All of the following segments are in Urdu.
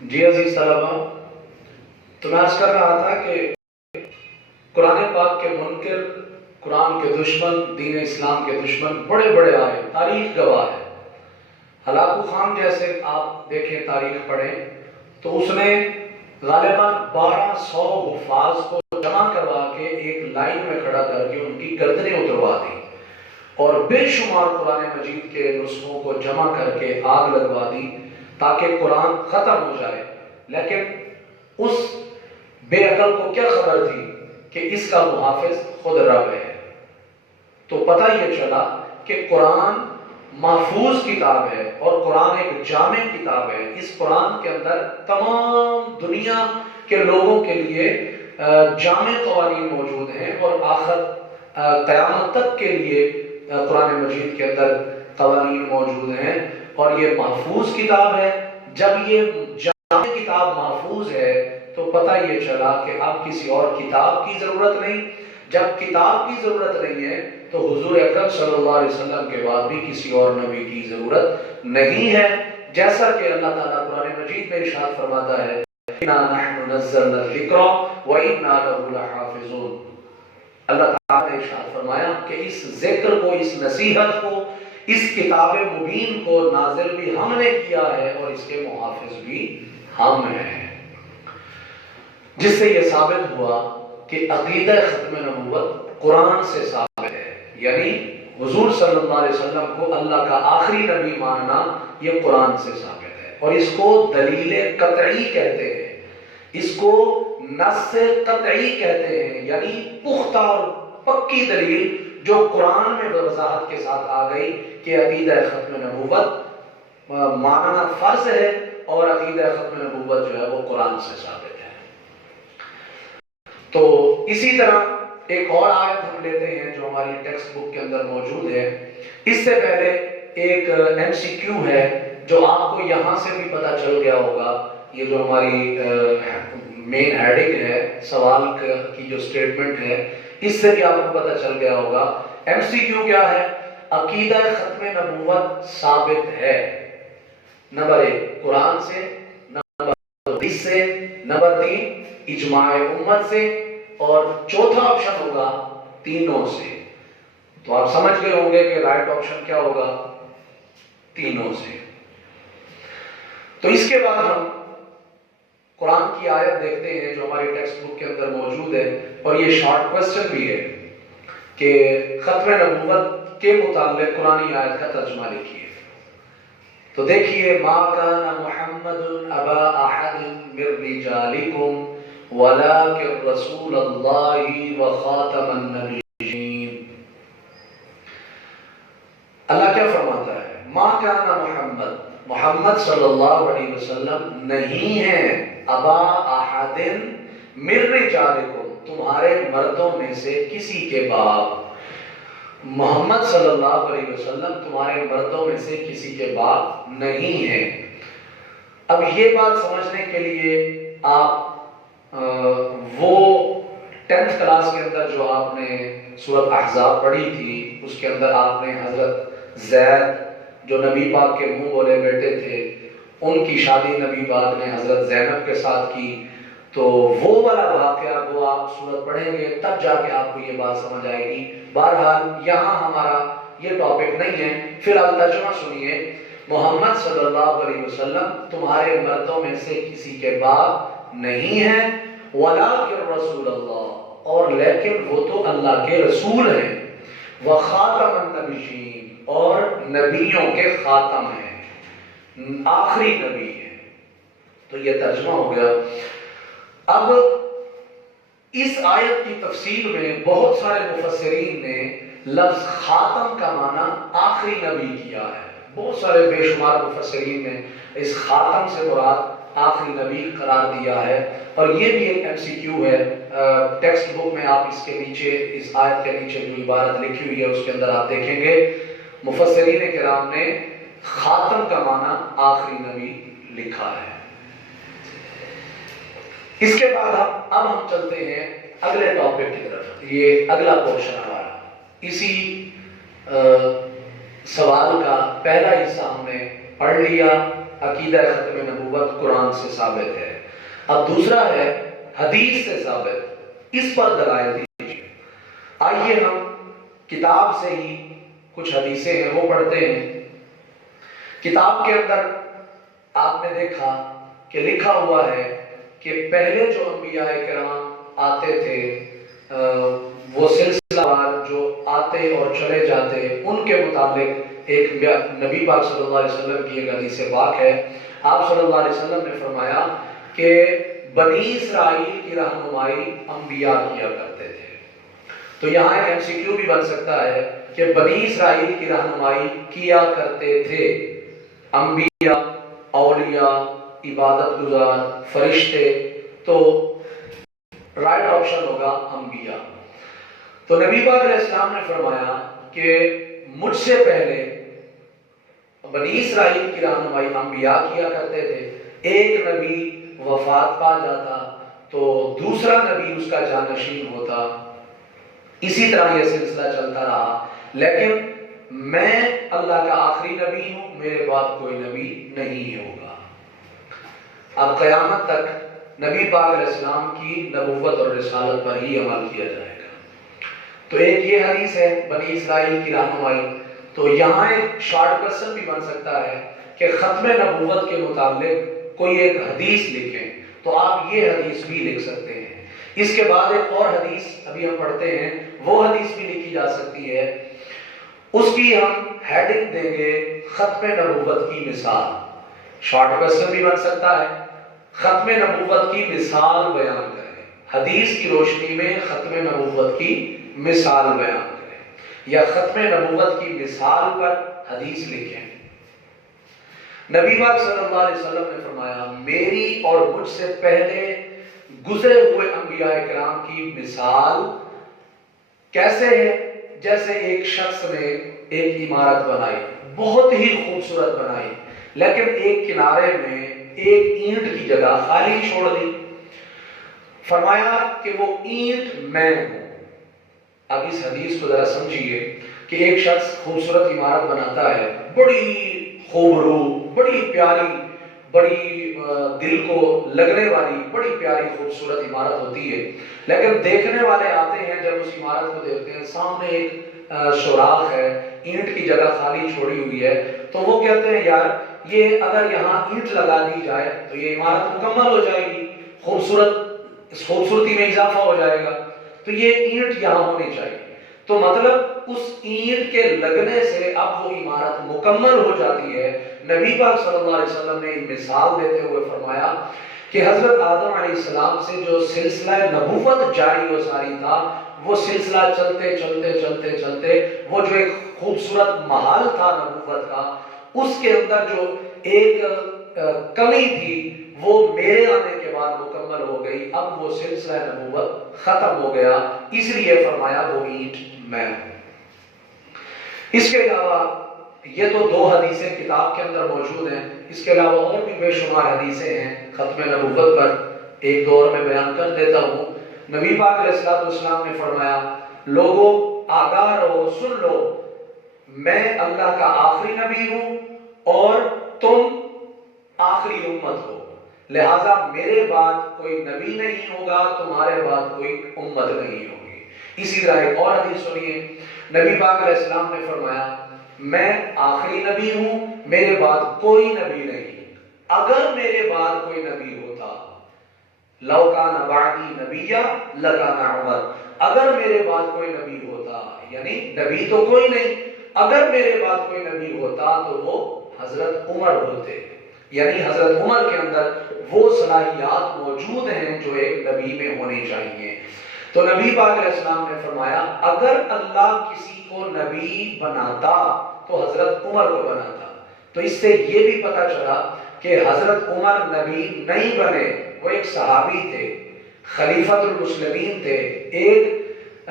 جی عزیز طلبہ، تو میں عرض کر رہا تھا کہ قرآن پاک کے منکر، قرآن کے دشمن، دین اسلام کے دشمن بڑے بڑے آئے، تاریخ گواہ ہے۔ ہلاکو خان جیسے آپ دیکھیں، تاریخ پڑھیں تو اس نے غالباً 1200 حفاظ کو جمع کروا کے ایک لائن میں کھڑا کر کے ان کی گردنیں اتروا دی اور بے شمار قرآن مجید کے نسخوں کو جمع کر کے آگ لگوا دی تاکہ قرآن ختم ہو جائے۔ لیکن اس بے عقل کو کیا خبر تھی کہ اس کا محافظ خود رب ہے؟ تو پتہ یہ چلا کہ قرآن محفوظ کتاب ہے اور قرآن ایک جامع کتاب ہے۔ اس قرآن کے اندر تمام دنیا کے لوگوں کے لیے جامع قوانین موجود ہیں اور آخر قیامت تک کے لیے قرآن مجید کے اندر قوانین موجود ہیں اور یہ محفوظ کتاب ہے۔ جب یہ جامع کتاب محفوظ ہے تو پتہ یہ چلا کہ اب کسی اور کتاب کی ضرورت نہیں۔ جب کتاب کی ضرورت نہیں ہے تو حضور اکرم صلی اللہ علیہ وسلم کے بعد بھی کسی اور نبی کی ضرورت نہیں ہے، جیسا کہ اللہ تعالیٰ قرآن مجید میں ارشاد فرماتا ہے اِنَّا نَحْنُ نَزَّلْنَا الذِّكْرَ وَإِنَّا لَهُ لَحَافِظُونَ۔ اللہ تعالیٰ نے ارشاد فرمایا کہ اس ذکر کو، اس نصیحت کو، اس کتاب مبین کو نازل بھی ہم نے کیا ہے اور اس کے محافظ بھی ہم ہیں، جس سے یہ ثابت ہوا کہ عقیدہ ختم نبوت قرآن سے ثابت ہے، یعنی حضور صلی اللہ علیہ وسلم کو اللہ کا آخری نبی ماننا یہ قرآن سے ثابت ہے اور اس کو دلیل قطعی کہتے ہیں، اس کو نص قطعی کہتے ہیں، یعنی پختہ اور پکی دلیل جو قرآن میں وضاحت کے ساتھ آ گئی کہ عقیدہ ختم نبوت ماننا فرض ہے اور عقیدہ ختم نبوت جو ہے وہ قرآن سے ثابت ہے۔ تو اسی طرح ایک اور آیت ہم لیتے ہیں جو ہماری ٹیکسٹ بک کے اندر موجود ہے۔ اس سے پہلے ایک ایم سی کیو ہے جو آپ کو یہاں سے بھی پتہ چل گیا ہوگا، یہ جو ہماری مین ہیڈنگ ہے، سوال کی جو سٹیٹمنٹ ہے، اس سے بھی آپ کو پتہ چل گیا ہوگا۔ ایم سی کیو کیا ہے؟ عقیدہ ختم نبوت ثابت ہے، نمبر 1 قرآن سے، نمبر 2 حدیث سے، نمبر 3 اجماع امت سے، اور چوتھا آپشن ہوگا تینوں سے۔ تو آپ سمجھ گئے ہوں گے کہ رائٹ آپشن کیا ہوگا؟ تینوں سے۔ تو اس کے بعد ہم قرآن کی آیت دیکھتے ہیں جو ہماری ٹیکسٹ بک کے اندر موجود ہے، اور یہ شارٹ کوسچن بھی ہے کہ ختم نبوت کے متعلق قرآنی آیت کا ترجمہ لکھیے۔ تو دیکھیے، ما کان محمد ابا احد من رجالکم وَلَٰكِن رَّسُولَ اللَّهِ وَخَاتَمَ النَّبِيِّينَ۔ اللہ کیا فرماتا ہے؟ مَا كَانَ محمد صلی اللہ علیہ وسلم نہیں ہیں ابا احد من رجالکم، تمہارے مردوں میں سے کسی کے باپ۔ محمد صلی اللہ علیہ وسلم تمہارے مردوں میں سے کسی کے باپ نہیں ہیں۔ اب یہ بات سمجھنے کے لیے آپ وہ 10th کلاس کے اندر جو آپ نے سورۃ احزاب پڑھی تھی، اس کے اندر آپ نے حضرت زید جو نبی پاک کے منہ بولے بیٹے تھے، ان کی شادی نبی پاک نے حضرت زینب کے ساتھ کی، تو وہ والا واقعہ وہ آپ سورت پڑھیں گے تب جا کے آپ کو یہ بات سمجھ آئے گی۔ بہرحال یہاں ہمارا یہ ٹاپک نہیں ہے، فی الحال ترجمہ سنیے۔ محمد صلی اللہ علیہ وسلم تمہارے مردوں میں سے کسی کے باپ نہیں ہیں، وَلَٰكِن رَّسُولَ اللَّهِ، اور لیکن وہ تو اللہ کے رسول ہیں، وَخَاتَمَ النَّبِيِّينَ، اور نبیوں کے خاتم ہیں، آخری نبی ہیں۔ تو یہ ترجمہ ہو گیا۔ اب اس آیت کی تفسیر میں بہت سارے مفسرین نے لفظ خاتم کا معنی آخری نبی کیا ہے۔ بہت سارے بے شمار مفسرین نے اس خاتم سے مراد آخری نبی قرار دیا ہے، اور یہ بھی ایک ایم سی کیو ہے۔ ٹیکسٹ بک میں آپ اس کے نیچے، اس آیت کے نیچے جو عبارت لکھی ہوئی ہے اس کے اندر آپ دیکھیں گے مفسرین کرام نے خاتم کا معنی آخری نبی لکھا ہے۔ اس کے بعد اب ہم چلتے ہیں اگلے ٹاپک کی طرف۔ یہ اگلا پورشن ہمارا، اسی سوال کا پہلا حصہ ہم نے پڑھ لیا عقیدہ ختم نبوت قرآن سے ثابت ہے، اب دوسرا ہے حدیث سے ثابت، اس پر دلائل دیجیے۔ آئیے ہم کتاب سے ہی کچھ حدیثیں ہیں وہ پڑھتے ہیں۔ کتاب کے اندر آپ نے دیکھا کہ لکھا ہوا ہے کہ پہلے جو انبیاء کرام آتے تھے وہ سلسلہ وار جو آتے اور چلے جاتے، ان کے متعلق ایک نبی پاک صلی اللہ علیہ وسلم کی ایک حدیث پاک ہے۔ آپ صلی اللہ علیہ وسلم نے فرمایا کہ بنی اسرائیل کی رہنمائی انبیاء کیا کرتے تھے۔ تو یہاں ایک ایم سی کیو بھی بن سکتا ہے کہ بنی اسرائیل کی رہنمائی کیا کرتے تھے انبیاء، اولیاء، عبادت گزار، فرشتے، تو رائٹ آپشن ہوگا انبیاء۔ تو نبی پاک علیہ السلام نے فرمایا کہ مجھ سے پہلے بنی اسرائیل کی رہنمائی انبیاء کیا کرتے تھے، ایک نبی وفات پا جاتا تو دوسرا نبی اس کا جانشین ہوتا، اسی طرح یہ سلسلہ چلتا رہا، لیکن میں اللہ کا آخری نبی ہوں، میرے بعد کوئی نبی نہیں ہوگا۔ اب قیامت تک نبی پاک علیہ السلام کی نبوت اور رسالت پر ہی عمل کیا جائے گا۔ تو ایک یہ حدیث ہے بنی اسرائیل کی رہنمائی۔ تو یہاں ایک شارٹ کوسچن بھی بن سکتا ہے کہ ختم نبوت کے متعلق کوئی ایک حدیث لکھیں، تو آپ یہ حدیث بھی لکھ سکتے ہیں۔ اس کے بعد ایک اور حدیث ابھی ہم پڑھتے ہیں، وہ حدیث بھی لکھی جا سکتی ہے، اس کی ہم ہیڈنگ دیں گے ختم نبوت کی مثال۔ شارٹ کوسچن بھی بن سکتا ہے، ختم نبوت کی مثال بیان کریں، حدیث کی روشنی میں ختم نبوت کی مثال بیان کریں، یا ختم نبوت کی مثال پر حدیث لکھیں۔ نبی پاک صلی اللہ علیہ وسلم نے فرمایا میری اور مجھ سے پہلے گزرے ہوئے انبیاء کرام کی مثال کیسے ہے؟ جیسے ایک شخص نے ایک عمارت بنائی، بہت ہی خوبصورت بنائی، لیکن ایک کنارے میں ایک اینٹ کی جگہ خالی چھوڑ دی۔ فرمایا کہ وہ اینٹ میں ہوں۔ اب اس حدیث کو ذرا سمجھیے کہ ایک شخص خوبصورت عمارت بناتا ہے، بڑی خوبرو، بڑی پیاری، بڑی دل کو لگنے والی، بڑی پیاری خوبصورت عمارت ہوتی ہے، لیکن دیکھنے والے آتے ہیں جب اس عمارت کو دیکھتے ہیں، سامنے ایک سوراخ ہے، اینٹ کی جگہ خالی چھوڑی ہوئی ہے، تو وہ کہتے ہیں یار یہ اگر یہاں اینٹ لگا دی جائے تو یہ عمارت مکمل ہو جائے گی، خوبصورتی میں اضافہ ہو جائے گا، تو یہ اینٹ یہاں ہونی چاہیے۔ تو مطلب اس اینٹ کے لگنے سے اب وہ عمارت مکمل ہو جاتی ہے۔ نبی پاک صلی اللہ علیہ وسلم نے مثال دیتے ہوئے فرمایا کہ حضرت آدم علیہ السلام سے جو سلسلہ نبوت جاری و ساری تھا، وہ سلسلہ چلتے چلتے چلتے چلتے وہ جو ایک خوبصورت محل تھا نبوت کا، اس کے اندر جو ایک کمی تھی وہ میرے آنے کے بعد مکمل ہو گئی، اب وہ سلسلہ نبوت ختم ہو گیا، اس لیے فرمایا وہ اینٹ میں ہوں۔ اس کے علاوہ یہ تو دو حدیثیں کتاب کے اندر موجود ہیں، اس کے علاوہ اور بھی بے شمار حدیثیں ہیں ختم نبوت پر، ایک دو اور میں بیان کر دیتا ہوں۔ نبی پاک علیہ السلام نے فرمایا لوگوں آگاہ رہو، سن لو، میں اللہ کا آخری نبی ہوں اور تم آخری امت ہو، لہٰذا میرے بعد کوئی نبی نہیں ہوگا، تمہارے بعد کوئی امت نہیں ہوگی۔ اسی طرح ایک اور حدیث سنیے، نبی پاک علیہ السلام نے فرمایا میں آخری نبی ہوں، میرے بعد کوئی نبی نہیں، اگر میرے بعد کوئی نبی ہوتا لو کان بعدی نبیا لکان عمر، اگر میرے بعد کوئی نبی ہوتا، یعنی نبی تو کوئی نہیں، اگر میرے بعد کوئی نبی ہوتا تو وہ حضرت عمر ہوتے، یعنی حضرت عمر کے اندر وہ صلاحیات موجود ہیں جو ایک نبی میں ہونی چاہیے۔ تو نبی پاک علیہ السلام نے فرمایا اگر اللہ کسی کو نبی بناتا تو حضرت عمر کو بناتا۔ تو اس سے یہ بھی پتہ چلا کہ حضرت عمر نبی نہیں بنے، وہ ایک صحابی تھے، خلیفۃ المسلمین تھے، ایک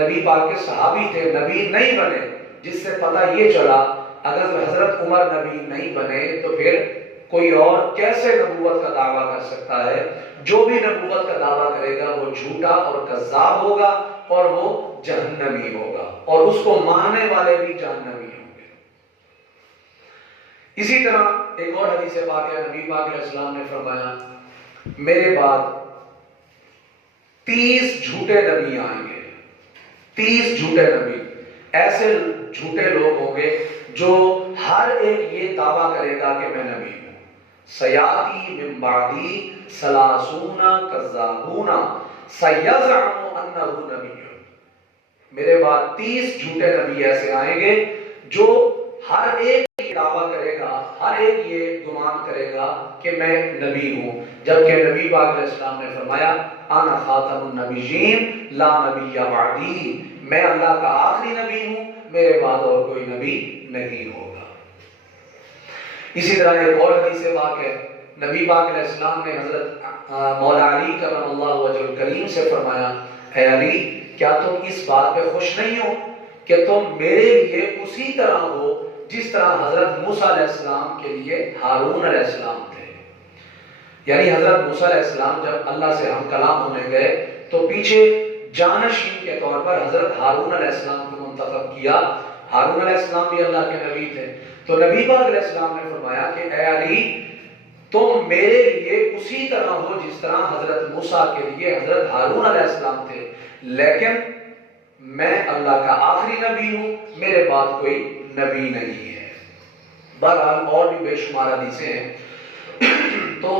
نبی پاک کے صحابی تھے، نبی نہیں بنے، جس سے پتہ یہ چلا اگر حضرت عمر نبی نہیں بنے تو پھر کوئی اور کیسے نبوت کا دعویٰ کر سکتا ہے؟ جو بھی نبوت کا دعویٰ کرے گا وہ جھوٹا اور کذاب ہوگا اور وہ جہنمی ہوگا، اور اس کو ماننے والے بھی جہنمی ہوں گے۔ اسی طرح ایک اور حدیث پاک ہے، نبی پاک علیہ السلام نے فرمایا میرے بعد 30 جھوٹے نبی آئیں گے، 30 جھوٹے نبی، ایسے جھوٹے لوگ ہوں گے جو ہر ایک یہ دعویٰ کرے گا کہ میں نبی ہوں۔ سیاتی من بعدی ثلاثون کذابون سیزعم انہ نبی، میرے بعد 30 جھوٹے نبی ایسے آئیں گے جو ہر ایک یہ دعویٰ کرے گا، ہر ایک یہ گمان کرے گا کہ میں نبی ہوں، جبکہ نبی پاک علیہ السلام نے فرمایا انا خاتم النبیین لا نبی بعدی، میں اللہ کا آخری نبی ہوں، میرے بعد اور کوئی نبی نہیں ہوگا۔ اسی طرح ایک اور حدیث پاک ہے، نبی پاک علیہ السلام نے حضرت مولا علی کرم اللہ وجہ الکریم سے فرمایا اے علی کیا تم اس بات پہ خوش نہیں ہو کہ تم میرے لیے اسی طرح ہو جس طرح حضرت موسیٰ علیہ السلام کے لیے ہارون علیہ السلام تھے؟ یعنی حضرت موسیٰ علیہ السلام جب اللہ سے ہم کلام ہونے گئے تو پیچھے جانشین کے طور پر حضرت ہارون علیہ السلام کو منتخب کیا۔ ہارون علیہ السلام بھی اللہ کے نبی تھے، تو نبی پاک علیہ السلام نے فرمایا کہ اے علی تم میرے لیے اسی طرح ہو جس طرح حضرت موسیٰ کے لیے حضرت ہارون علیہ السلام تھے، لیکن میں اللہ کا آخری نبی ہوں، میرے بعد کوئی نبی نہیں ہے۔ بہرحال اور بھی بے شمار حدیثیں ہیں، تو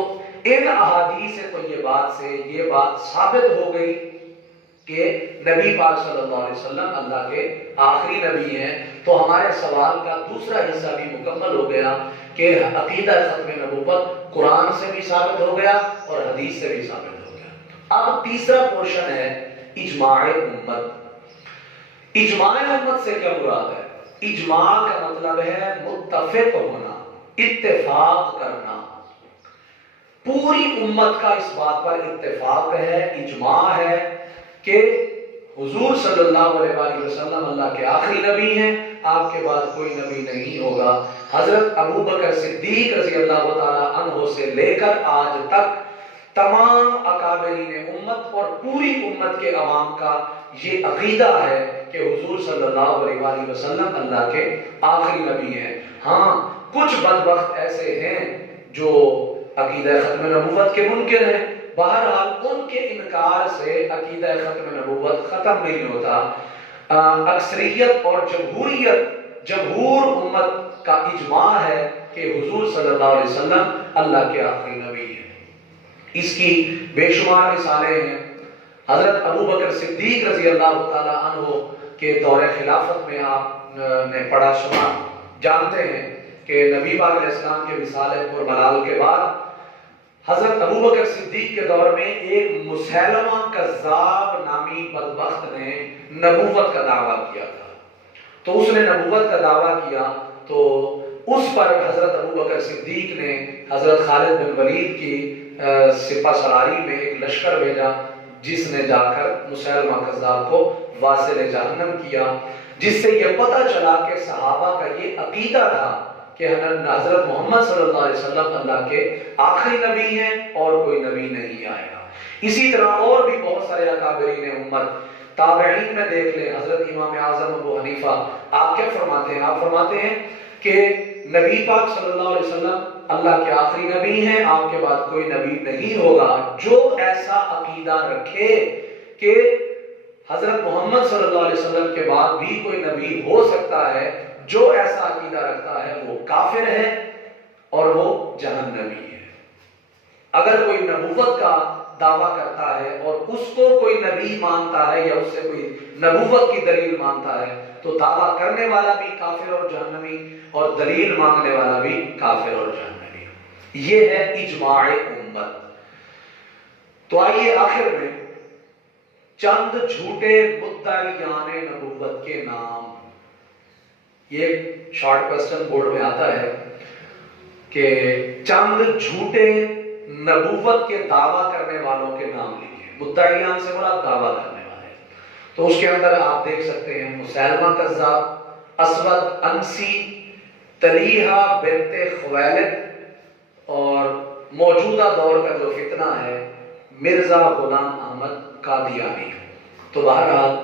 ان احادیث سے تو یہ بات ثابت ہو گئی کہ نبی پاک صلی اللہ علیہ وسلم اللہ کے آخری نبی ہیں۔ تو ہمارے سوال کا دوسرا حصہ بھی مکمل ہو گیا کہ عقیدہ ختم نبوت قرآن سے بھی ثابت ہو گیا اور حدیث سے بھی ثابت ہو گیا۔ اب تیسرا پورشن ہے اجماع امت۔ اجماع امت سے کیا مراد ہے؟ اجماع کا مطلب ہے متفق ہونا، اتفاق کرنا۔ پوری امت کا اس بات پر اتفاق ہے، اجماع ہے کہ حضور صلی اللہ علیہ وآلہ وسلم اللہ کے آخری نبی ہیں، آپ کے بعد کوئی نبی نہیں ہوگا۔ حضرت ابو بکر صدیق رضی اللہ تعالیٰ عنہ سے لے کر آج تک تمام اکابرین امت اور پوری امت کے عوام کا یہ عقیدہ ہے کہ حضور صلی اللہ علیہ وآلہ وسلم اللہ کے آخری نبی ہیں۔ ہاں کچھ بدبخت ایسے ہیں جو عقیدہ ختم نبوت کے منکر ہیں، بہرحال ان کے انکار سے عقیدہ ختم نبوت ختم نہیں ہوتا۔ اکثریت اور جمہور امت کا اجماع ہے کہ حضور صلی اللہ علیہ وسلم اللہ کے آخری نبی ہیں۔ اس کی بے شمار مثالیں ہیں۔ حضرت ابو بکر صدیق رضی اللہ تعالیٰ عنہ کے دور خلافت میں آپ نے پڑھا سنا جانتے ہیں کہ نبی پاک علیہ السلام کے وصال پرملال کے بعد حضرت ابو بکر صدیق کے دور میں ایک مسیلمہ کذاب نامی بدبخت نے نبوت کا دعویٰ کیا تھا۔ تو اس نے نبوت کا دعویٰ کیا تو اس پر حضرت ابو بکر صدیق نے حضرت خالد بن ولید کی سپہ سالاری میں ایک لشکر بھیجا جس نے جا کر مسیلمہ کذاب کو واصل جہنم کیا، جس سے یہ پتہ چلا کہ صحابہ کا یہ عقیدہ تھا کہ حضرت محمد صلی اللہ علیہ وسلم اللہ کے آخری نبی ہیں اور کوئی نبی نہیں آئے گا۔ اسی طرح اور بھی بہت سارے اکابرین امت تابعین میں دیکھ لیں، حضرت امام اعظم ابو حنیفہ آپ کیا فرماتے ہیں؟ آپ فرماتے ہیں کہ نبی پاک صلی اللہ علیہ وسلم اللہ کے آخری نبی ہیں، آپ کے بعد کوئی نبی نہیں ہوگا۔ جو ایسا عقیدہ رکھے کہ حضرت محمد صلی اللہ علیہ وسلم کے بعد بھی کوئی نبی ہو سکتا ہے، جو ایسا عقیدہ رکھتا ہے وہ کافر ہے اور وہ جہنمی ہے۔ اگر کوئی نبوت کا دعویٰ کرتا ہے اور اس کو کوئی نبی مانتا ہے یا اس سے کوئی نبوت کی دلیل مانتا ہے تو دعویٰ کرنے والا بھی کافر اور جہنمی اور دلیل مانگنے والا بھی کافر اور جہنمی۔ یہ ہے اجماع امت۔ تو آئیے آخر میں چند جھوٹے مدعیان نبوت کے نام، یہ شارٹ کوسچن بورڈ میں آتا ہے کہ چند جھوٹے نبوت کے دعویٰ کرنے والوں کے نام لکھیں۔ مدعیان سے مراد دعویٰ کرنے والے، تو اس کے اندر آپ دیکھ سکتے ہیں مسیلمہ کذاب، اسود انسی، طلیحہ بنت خویلد، اور موجودہ دور کا جو فتنہ ہے مرزا غلام احمد قادیانی۔ تو بہرحال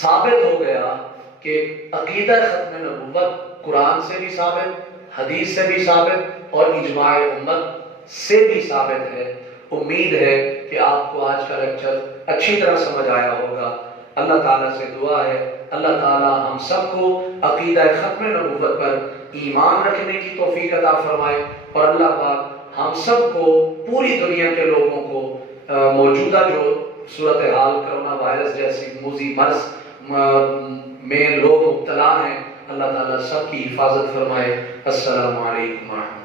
ثابت ہو گیا کہ عقیدہ ختم نبوت قرآن سے بھی ثابت، حدیث سے بھی ثابت اور اجماع امت سے بھی ثابت ہے۔ امید ہے کہ آپ کو آج کا لیکچر اچھی طرح سمجھ آیا ہوگا۔ اللہ تعالیٰ سے دعا ہے اللہ تعالیٰ ہم سب کو عقیدہ ختم نبوت پر ایمان رکھنے کی توفیق عطا فرمائے، اور اللہ پاک ہم سب کو پوری دنیا کے لوگوں کو موجودہ جو صورتحال کرونا وائرس جیسی موذی مرض میں لوگ مبتلا ہیں، اللہ تعالیٰ سب کی حفاظت فرمائے۔ السلام علیکم ورحمۃ اللہ۔